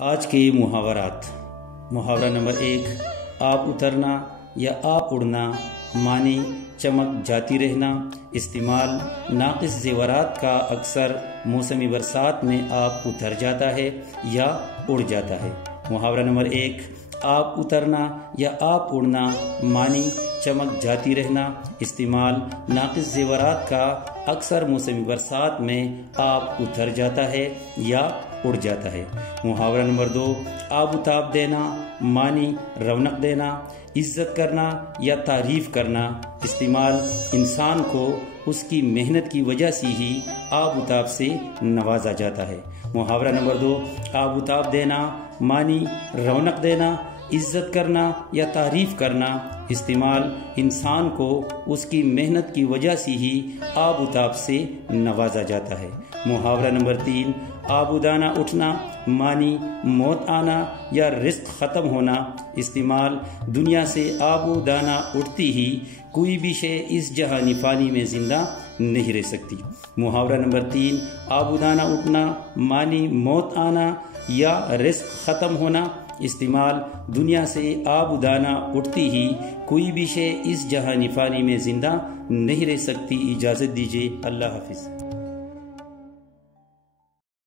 آج کے محاورات۔ محاورہ نمبر 1، آب اترنا یا آب اڑنا، معنی چمک جاتی رہنا، استعمال ناقص زیورات کا اکثر موسم برسات میں آب اتر جاتا ہے یا اڑ جاتا ہے۔ محاورہ نمبر 1، آب اترنا یا آب اڑنا، معنی چمک جاتی رہنا، استعمال ناقص زیورات کا اکثر موسم برسات میں آب اتر جاتا ہے یا اڑ جاتا ہے۔ محاورہ نمبر 2، آب اتاب دینا، معنی رونق دینا، عزت کرنا یا تعریف کرنا، استعمال انسان کو اس کی محنت کی وجہ سے ہی آب اتاب سے نوازا جاتا ہے۔ محاورہ نمبر 2، آب اتاب دینا، معنی رونق دینا، عزت کرنا یا تعریف کرنا، استعمال انسان کو اس کی محنت کی وجہ سے ہی آب اتاب سے نوازا جاتا ہے۔ محاورہ نمبر 3، آبودانہ اٹھنا، معنی موت آنا یا رزق ختم ہونا، استعمال دنیا سے آبودانہ اٹھتی ہی کوئی بھی شے اس جہانی فانی میں زندہ نہیں رہ سکتی۔ محاورہ نمبر 3، آبودانہ اٹھنا، معنی موت آنا یا رزق ختم ہونا، استعمال دنیا سے آبودانہ اٹھتی ہی کوئی بھی شے اس جہانی فانی میں زندہ نہیں رہ سکتی۔ اجازت دیجیے، اللہ حافظ۔